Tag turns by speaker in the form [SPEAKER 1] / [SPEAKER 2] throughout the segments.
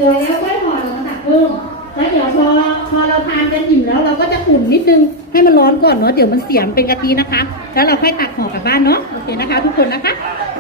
[SPEAKER 1] ลือแล้วก็ห่อเรามาตักเพิ่มแล้วเดี๋ยวพอเราทานกันอิ่มแล้วเราก็จะอุ่นนิดนึงให้มันร้อนก่อนเนาะเดี๋ยวมันเสียมเป็นกะทินะคะ แล้วเราค่อยตักห่อกลับบ้านเนาะโอเคนะคะ ทุกคนนะคะ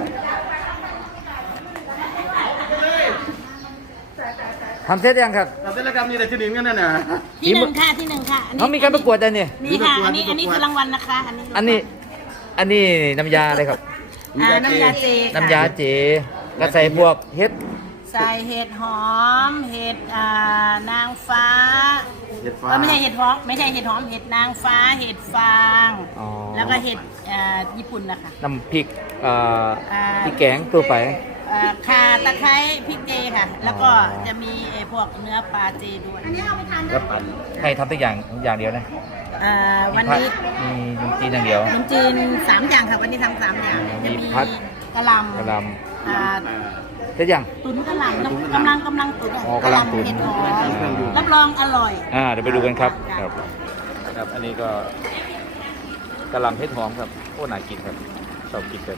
[SPEAKER 2] ทำเสร็จยังครับ
[SPEAKER 3] ทำเสร็จแล้วครับนี่แต่ที่หนึ่งกันนั่นน่ะ
[SPEAKER 4] ที่หนึ่งค่ะที่หนึ่งค่ะ
[SPEAKER 2] เขามีการประกวดอะไรเนี่ย
[SPEAKER 4] นี่ค่ะอันนี้คือรางวัลนะคะ
[SPEAKER 2] อันนี้น้ำยาอะไรครับ
[SPEAKER 4] น้ำยาเจค่ะ
[SPEAKER 2] น้ำยาเจกระใส่บวกเฮ็ด
[SPEAKER 4] ใส่เห็ดหอมเห็ดนางฟ้า
[SPEAKER 3] เห็ดฟ้า
[SPEAKER 4] ไม่ใช่เห็ดหอมไม่ใช่เห็ดหอมเห็ดนางฟ้าเห็ดฟาง
[SPEAKER 2] อ๋อ
[SPEAKER 4] แล้วก็เห็ดญี่ปุ่นนะคะ
[SPEAKER 2] น้ำพริกพริกแกงตัวไป
[SPEAKER 4] ข่าตะไคร้พริกเจค่ะ แล้วก็จะมีพวกเนื้อปลาเจด้วยอันนี้เอาไปทาน
[SPEAKER 2] แล้วให้ทำตัวอย่างเดียวนะ
[SPEAKER 4] วันนี้
[SPEAKER 2] มีขนมจีนอย่างเดียว
[SPEAKER 4] ขนมจีน3 อย่างค่ะวันนี้ทำ3 อย่างจะมี
[SPEAKER 2] ผัด
[SPEAKER 4] กะหล่
[SPEAKER 2] กระล
[SPEAKER 4] ำ
[SPEAKER 2] เสร็จยัง
[SPEAKER 4] ตุ๋นกะหล่ำกำลังตุ๋น
[SPEAKER 2] อ๋อกำลังตุ๋น
[SPEAKER 4] เห็ดหอมรับรองอร่อย
[SPEAKER 2] เดี๋ยวไปดูกันครับครับอันนี้ก็กระลำเฮ็ดหอมครับโอ้น่ากินครับชอบกินกัน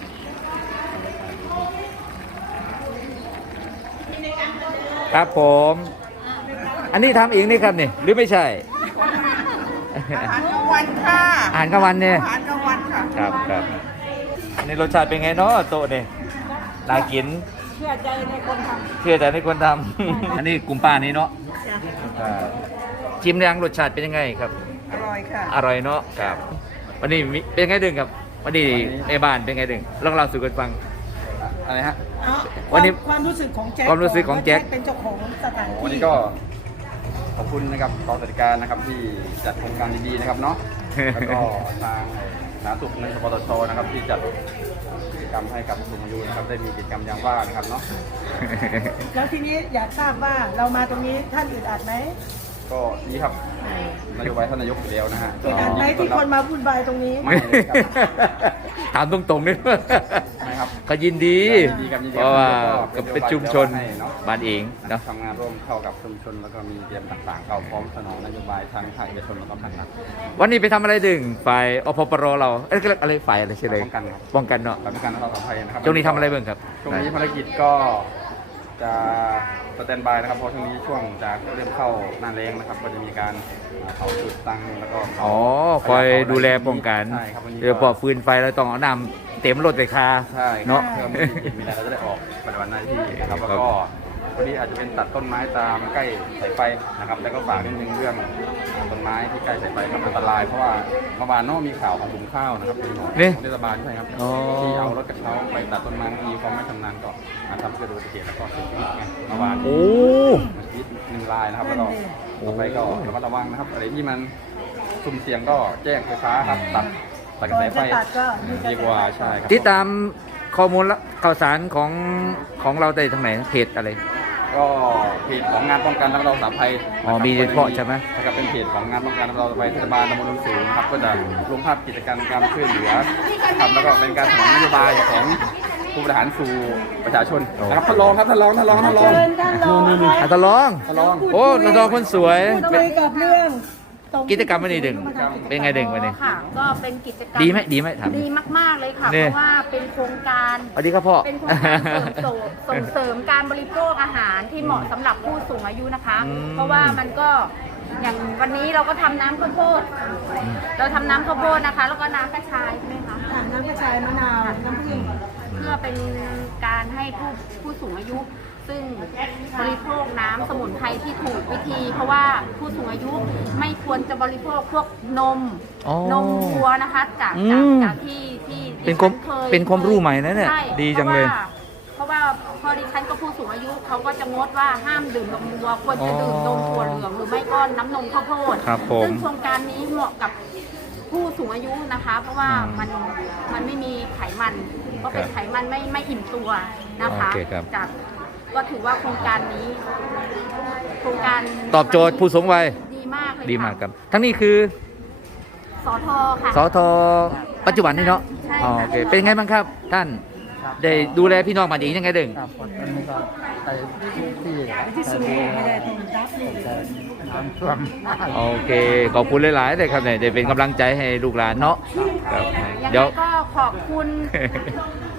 [SPEAKER 2] ครับผมอันนี้ทำเองนี่ครับนี่หรือไม่ใช่
[SPEAKER 5] อาหารกลางวันค่ะ
[SPEAKER 2] อาหารกลางวันเนี่ย
[SPEAKER 5] อาหารกลางวันค่ะ
[SPEAKER 2] ครับอันนี้รสชาติเป็นไงเนาะโต๊ะเนี่ยน่ากินเชื่อใจในคนทำ อันนี้กลุ่มป้านี้เนาะชิมยังรสชาติเป็นยังไงครับ
[SPEAKER 5] อร่อยค่ะ
[SPEAKER 2] อร่อยเนาะครับวันนี้เป็นไงดึงครับวันนี้ในบ้านเป็นไงดึงลองเล่าสู่กันฟัง
[SPEAKER 3] อะไรฮะ
[SPEAKER 2] วันนี้
[SPEAKER 5] ความรู้สึกของแจ็ค
[SPEAKER 2] ความรู้สึกของแจ็ค
[SPEAKER 5] เป็นเจ้าของสถาน
[SPEAKER 3] วัน
[SPEAKER 5] ที่
[SPEAKER 3] นี้ก็ขอบคุณนะครับกองสวัสดิการนะครับที่จัดโครงการดีๆนะครับเนาะแล้วก็ทางสาธารณสุขในสปตชนะครับที่จัดกิจกรรมให้กับผู้สูงอายุนะครับได้มีกิจกรรมยามว่างนะครับเนาะ
[SPEAKER 5] แล้วทีนี้อยากทราบว่าเรามาตรงนี้ท่านอึดอัดไหม
[SPEAKER 3] ก็ดีครับนโยบายท่านนายกอยู่แล้วนะฮะ
[SPEAKER 5] อึดอัดไหมที่คนมาวุ่นวายตรงนี้
[SPEAKER 3] ไม่เลยครับ
[SPEAKER 2] ถามตรงๆนี่
[SPEAKER 3] ไม่ครับ
[SPEAKER 2] ก็ยินดี
[SPEAKER 3] ยินดีครับยินดี
[SPEAKER 2] เพราะว่า
[SPEAKER 3] ครับ
[SPEAKER 2] เป็นชุมชนบ้านเองเนาะ
[SPEAKER 3] ทำงานร่วมเข้ากับชุมชนแล้วก็มีเตรียมต่างๆเข้าพร้อมสนองนโยบายทางภาคเอกชนแล้วก็ภาครัฐ
[SPEAKER 2] วันนี้ไปทำอะไรดึงฝ่ายอพปรเราอะไรฝ่ายอะไรใช่เลย
[SPEAKER 3] ป้องกันครับ
[SPEAKER 2] ป้องกันเนาะ
[SPEAKER 3] ป้องกันและปลอดภัยนะครับ
[SPEAKER 2] ช่วงนี้ทำอะไรบ้างครับ
[SPEAKER 3] ช่วงนี้ภารกิจก็จะสแตนบายนะครับเพราะช่วงนี้ช่วงจะเริ่มเข้าหน้าแล้งนะครับก็จะมีการเผาจุดตั้งแล้วก็เผา
[SPEAKER 2] คอยดูแลป้องกัน
[SPEAKER 3] ใช่ครับวันนี้
[SPEAKER 2] เดี๋ยวพอฟืนไฟเราต้องเอาน้ำเต็มรถเลยคา
[SPEAKER 3] ใช่
[SPEAKER 2] เนาะ
[SPEAKER 3] เพื่อมีอะไรเราจะได้ออกปฏิบัติหน้าที่นะครับแล้วก็พอดีอาจจะเป็นตัดต้นไม้ตามใกล้สายไฟนะครับแล้วก็ฝากนิดนึงเรื่องต้นไม้ที่ใกล้สายไฟครับอันตรายเพราะว่าเมื่อวานเนอกมีข่าวของหลุมข้าวนะครับเป็นของเทศบาลใช่ไหมครับ
[SPEAKER 2] อ๋อ
[SPEAKER 3] ที่เอารถกระเช้าไปตัดต้นไม้มีความไม่ชำนาญก็อาจทำให้เกิดอุบัติเหตุแล้วก็เสียชีวิตไงเมื่อวาน
[SPEAKER 2] โอ้
[SPEAKER 3] ชีวิต1 รายนะครับแล้วก็ต่อไปก็ระมัดระวังนะครับอะไรที่มันสุ่มเสี่ยงก็แจ้งไฟฟ้าครับตัดกระแสไฟ
[SPEAKER 5] ก่อนจะตัดก็มีการ
[SPEAKER 3] ดีกว่าใช่ครับ
[SPEAKER 2] ติดตามข้อมูลและข่าวสารของเราได้ทางไหนเพจอะไร
[SPEAKER 3] ก็เพจของงานป้องกันและบรรเทาสาธารณภัย
[SPEAKER 2] อ๋อมีเฉพาะใช่ไหม
[SPEAKER 3] นะครับเป็นเพจของงานป้องกันและบรรเทาสาธารณภัยเทศบาลตำบลโนนสูงครับก็จะลงภาพกิจกรรมการช่วยเหลือครับแล้วก็เป็นการสนองนโยบายของผู้บริหารสู่ประชาชนนะครับท่านรองครับท่านรอง
[SPEAKER 5] เชิญท่านรอง
[SPEAKER 2] อาตลอง
[SPEAKER 3] ท่านรอง
[SPEAKER 2] โอ้อาตลองคนสวย
[SPEAKER 5] พูดคุยกับเรื่องตรง
[SPEAKER 2] กิจกรรมวันนี้ดึงเป็นไงดึงวันนี้
[SPEAKER 6] ค่ะก็เป็นกิจกรรม
[SPEAKER 2] ดีไหมถาม
[SPEAKER 6] ดีมากๆเลยค่ะ
[SPEAKER 2] นี่
[SPEAKER 6] เพราะว่าเป็นโครงการ
[SPEAKER 2] สวัสดีครับพ่อ
[SPEAKER 6] เป็นโครงการส่งเสริมการบริโภคอาหารที่เหมาะสำหรับผู้สูงอายุนะคะ
[SPEAKER 2] อืม
[SPEAKER 6] เพราะว่ามันก็อย่างวันนี้เราก็ทำน้ำข้าวโพดเราทำน้ำข้าวโพดนะคะ แล้วก็น้ำกระชายใช่ไหมคะ
[SPEAKER 5] น้ำกระชายมะนาวน้ำผึ้ง
[SPEAKER 6] เพื่อเป็นการให้ผู้สูงอายุ ซึ่งบริโภคน้ำสมุนไพรที่ถูกวิธี เพราะว่าผู้สูงอายุไม่ควรจะบริโภคพวกนม
[SPEAKER 2] อ๋อน
[SPEAKER 6] มวัวนะคะจาก
[SPEAKER 2] อืม
[SPEAKER 6] จากที่
[SPEAKER 2] เป็นความ
[SPEAKER 6] ดิฉั
[SPEAKER 2] เป็นความรู้ใหม่นะเนี่ย
[SPEAKER 6] ใช่
[SPEAKER 2] ดีจังเลย
[SPEAKER 6] เพราะว่าพอดิฉันก็ผู้สูงอายุเขาก็จะงดว่าห้ามดื่มนมวัวควรจะดื่มนมถั่วเหลืองหรือไม่ก็น้ำนมข้าวโพด
[SPEAKER 2] ครับผม
[SPEAKER 6] ซึ่งโครงการนี้เหมาะกับผู้สูงอายุนะคะ เพราะว่ามันไม่มีไขมันเพราะเป็นไขมันไม่อิ่มตัวนะคะ
[SPEAKER 2] โอเคครับ
[SPEAKER 6] จากก็ถือว่าโครงการนี้ โครงการ
[SPEAKER 2] ตอบโจทย์ผู้สูงวัย
[SPEAKER 6] ดีมากเลย
[SPEAKER 2] ดีมากครับ ทั้งนี้คือ
[SPEAKER 6] สอทอค่ะ
[SPEAKER 2] สทปัจจุบันนี่เนาะ
[SPEAKER 6] ใช่
[SPEAKER 2] อ๋อ
[SPEAKER 6] ค่ะ
[SPEAKER 2] โอเคเป็นไงบ้างครับ ท่านได้ดูแลพี่น้องบ้านเองยังไงดึง
[SPEAKER 7] ครับวันนี้ก็ไปที่
[SPEAKER 5] ที่สุดไม่ได้ตรงรับนี่
[SPEAKER 7] น้ำท่วม
[SPEAKER 2] โอเคขอบคุณหลายๆเลยครับเนี่ยได้เป็นกำลังใจให้ลูกหลานเนาะครับ
[SPEAKER 6] ยัง
[SPEAKER 2] เดี๋
[SPEAKER 6] ไง
[SPEAKER 2] ยว
[SPEAKER 6] ก็ขอบคุณ คุณ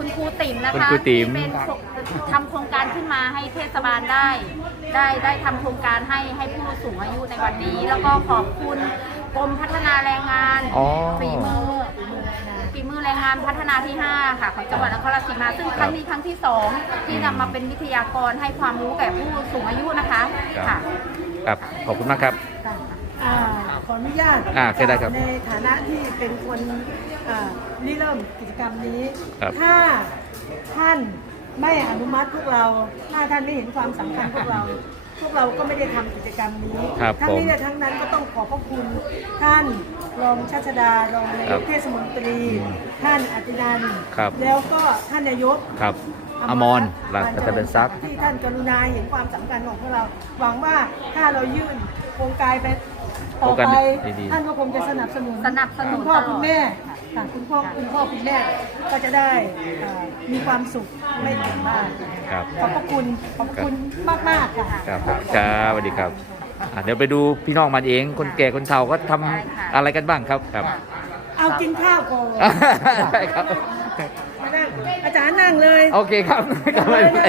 [SPEAKER 6] คุณครูติ๋มนะ
[SPEAKER 2] คุณ
[SPEAKER 6] คะ
[SPEAKER 2] ครูติ๋ม
[SPEAKER 6] ที่เป็นทำโครงการขึ้นมาให้เทศบาลได้ทำโครงการให้ผู้สูงอายุในวันนี้ แล้วก็ขอบคุณกรมพัฒนาแรงงาน
[SPEAKER 2] อ๋อ
[SPEAKER 6] ฝีมือแรงงานพัฒนาที่ 5 ค่ะของจังหวัดนครราชสีมา ซึ่งครั้งนี้ครั้งที่ 2 ที่นำมาเป็นวิทยากรให้ความรู้แก่ผู้สูงอายุนะคะค่ะ
[SPEAKER 2] ครับขอบคุณมากครับ
[SPEAKER 5] อ่าขออนุญาต
[SPEAKER 2] โอเคได้ครับ
[SPEAKER 5] ในฐานะที่เป็นคนริเริ่มกิจกรรมนี้
[SPEAKER 2] ครับ
[SPEAKER 5] ถ้าท่านไม่อนุมัติพวกเรา ถ้าท่านไม่เห็นความสำคัญพวกเราก็ไม่ได้ทำกิจกรรมนี้
[SPEAKER 2] ครับ
[SPEAKER 5] ทั้งนี้
[SPEAKER 2] ผม
[SPEAKER 5] และทั้งนั้นก็ต้องขอบพระคุณท่านรองชัชดารองนาย
[SPEAKER 2] ครั
[SPEAKER 5] ก
[SPEAKER 2] บ
[SPEAKER 5] เทศมนตรี ท่านอตินันท์
[SPEAKER 2] ครับ
[SPEAKER 5] แล้วก็ท่านนายก
[SPEAKER 2] ครับอมรหลักกระเดินซัก
[SPEAKER 5] ที่ท่านกรุณาเห็นความสำคัญของพวกเรา หวังว่าถ้าเรายื่นโครงการไปต่อ
[SPEAKER 2] โครงการ
[SPEAKER 5] ไป
[SPEAKER 2] ดีๆ
[SPEAKER 5] ท่านก็คงจะสนับสนุน
[SPEAKER 6] สนับสนุน
[SPEAKER 5] คุณพ่อ
[SPEAKER 6] ตลอด
[SPEAKER 5] คุณแม่ค่ะคุณพ่อคุณแม่ก็จะได้มีความสุขไม่ถึงมาก
[SPEAKER 2] ครับ
[SPEAKER 5] ขอบพระคุณมากๆค่ะ
[SPEAKER 2] ครับครับสวัสดีครับเดี๋ยวไปดูพี่น้องมันเอง คนแก่คนเฒ่าก็ทำอะไรกันบ้างครับครับ
[SPEAKER 5] เอากินข้าวก่อน
[SPEAKER 2] ได้ครับ
[SPEAKER 5] มานั่งอาจารย์นั่งเลย
[SPEAKER 2] โอเคครับก็ไม่เป็นไร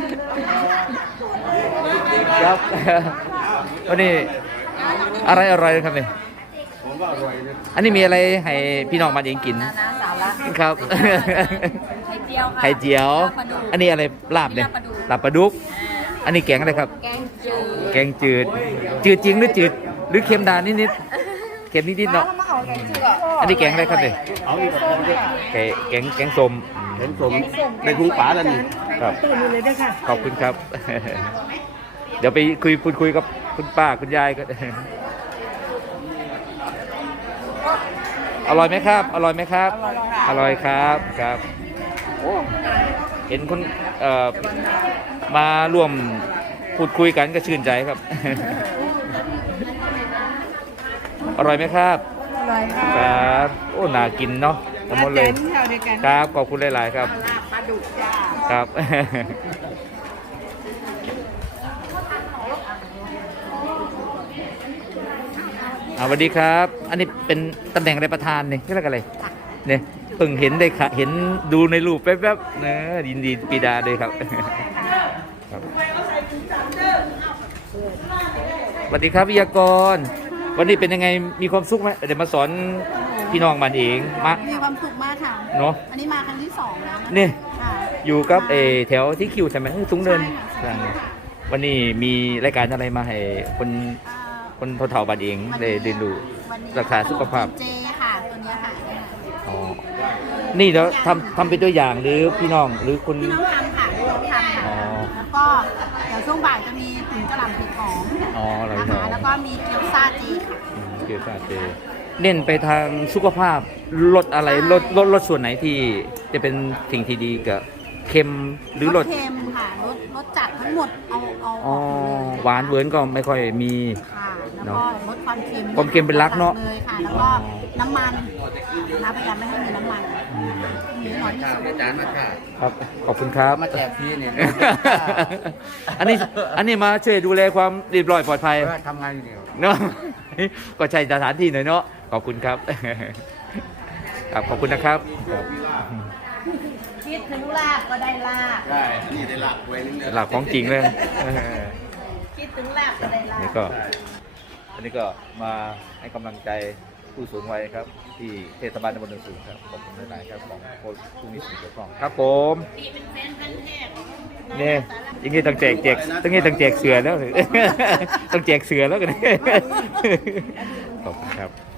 [SPEAKER 2] ครับวันนี้อะไรอร่อยครับเนี่ยอันนี้มีอะไรให้พี่น้องมันเองกิน
[SPEAKER 6] นานาสาระ
[SPEAKER 2] ครับ
[SPEAKER 6] ไข่เจียวค่ะ
[SPEAKER 2] ไข่เจียว
[SPEAKER 6] ลาบปลาดุก
[SPEAKER 2] อันนี้อะไรลาบเนี่ย
[SPEAKER 6] ลาบปลาดุก
[SPEAKER 2] ลาบปลาดุก อันนี้แกงอะไรครับ
[SPEAKER 6] แกงจืด
[SPEAKER 2] แกงจืด จืดจริงหรือจืด หรือเค็มดานนิดๆเค็มนิดๆเนาะ อันนี้แกงอะไรครับเนี่ยแกงส้ม
[SPEAKER 3] เห็นผมในคุ้งป๋าแล้วนี่
[SPEAKER 2] ครับ
[SPEAKER 5] ตื่นเลยด้วยค่ะ
[SPEAKER 2] ขอบคุณครับ เดี๋ยวไปคุยกับคุณป้าคุณยายก็ อร่อยไหมครับ อร่อยไหมครับ อร่อยครับครับโอ้เห็นคุณมาร่วมพูดคุยกันก็ชื่นใจครับ อร่อยไหมครับ
[SPEAKER 5] อร่อยค่ะ
[SPEAKER 2] ครับโอ้น่ากินเนาะทั้งหมดเลย
[SPEAKER 5] แถวเดียวกัน
[SPEAKER 2] ครับขอบคุณหลาย ๆ ครับ
[SPEAKER 6] ลาบปลาดุกจ้า
[SPEAKER 2] ครับ สวัสดีครับ อันนี้เป็นตำแหน่งอะไรประธานนี่เรียกอะไรเนี่ยเพิ่งเห็นได้ค่ะเห็นดูในรูปแป๊บๆเนอะยินดีปีดาเลยครับครับสวัสดีครับวิทยากร วันนี้เป็นยังไงมีความสุขไหมเดี๋ยวมาสอนพี่น้องมันเองมา
[SPEAKER 4] มีความสุขมากค่ะ
[SPEAKER 2] เนาะ
[SPEAKER 4] อันนี้มาครั้งที่ 2 แล้วนะ
[SPEAKER 2] นี่
[SPEAKER 4] ค่ะ
[SPEAKER 2] อยู่กับแถวที่คิวใช่ไหมสูงเดิน
[SPEAKER 4] ใช่ค่ะ
[SPEAKER 2] วันนี้มีรายการอะไรมาให้คน
[SPEAKER 4] อ่า
[SPEAKER 2] คนเฒ่าๆบันเองได้เรียนรู้
[SPEAKER 4] วันนี้
[SPEAKER 2] รักษาสุขภาพ
[SPEAKER 4] ขนมจีนเจค่ะ ตัวเนี้ยค่ะเนี่ยค่ะ
[SPEAKER 2] อ๋อนี่เดี๋ยวทำเป็นตัวอย่างหรือพี่น้องหรือคุณ
[SPEAKER 4] พี่น้องทำค่ะพี่น้องทำ
[SPEAKER 2] อ๋อ
[SPEAKER 4] ค่ะแล้วก็เดี๋ยวช่วงบ่ายจะมีตุ๋นกระหล่ำพริกหอม
[SPEAKER 2] อ๋ออะไร
[SPEAKER 4] นะ
[SPEAKER 2] เนาะ
[SPEAKER 4] คะแล้วก็มีเกี๊ยวซาจีค่ะ
[SPEAKER 2] เกี่ยวกับเน้นไปทางสุขภาพลดอะไรลดส่วนไหนที่จะเป็นสิ่งที่ดีกับเค็มหรือลด
[SPEAKER 4] เค็มค่ะรสจัดทั้งหมดเอาอ
[SPEAKER 2] อ๋อ
[SPEAKER 4] อกหมดเลย
[SPEAKER 2] หวานเวิร์นก็ไม่ค่อยมี
[SPEAKER 4] ค่ะแล้ว
[SPEAKER 2] เนอะ
[SPEAKER 4] ก็ลดความเค็ม
[SPEAKER 2] ความเค็มเป็นหลักเนอะ
[SPEAKER 4] เลยค่ะ แล้วก็น้ำมันนะพยายามไม่ให้มีน้ำมันมีน้อยที่สุด
[SPEAKER 3] อาจารย์มาค่ะ
[SPEAKER 2] ครับขอบคุณครับ
[SPEAKER 3] มาแจกฟรีเนี่ย
[SPEAKER 2] อันนี้มาช่วยดูแลความเรียบร้อยปลอดภัย
[SPEAKER 3] ทำงานอยู่เนี่ย
[SPEAKER 2] เนาะ ก็ใช้สถานที่หน่อยเนาะขอบคุณครับ ครับขอบคุณนะครับ
[SPEAKER 4] คิดถึงลาบก็ได้ลาบ
[SPEAKER 3] ใช่นี่ได้หลักไว้นึงเนี่ย
[SPEAKER 2] หลักของจริงเลย
[SPEAKER 4] คิดถึงลาบก็ได้ลาบ
[SPEAKER 2] นี่ก็อันนี้ก็มาให้กำลังใจผู้สูงวัยครับ ที่เทศบาลตำบลโนนสูงครับขอบคุณหลายๆครับของผู้มีส่วนเกี่ยวข้องครับผมเนี่ยอย่างนี้ต้องแจกต้องนี้ต้องแจกเสือแล้ว ต้องแจกเสือแล้วกัน ขอบคุณครับ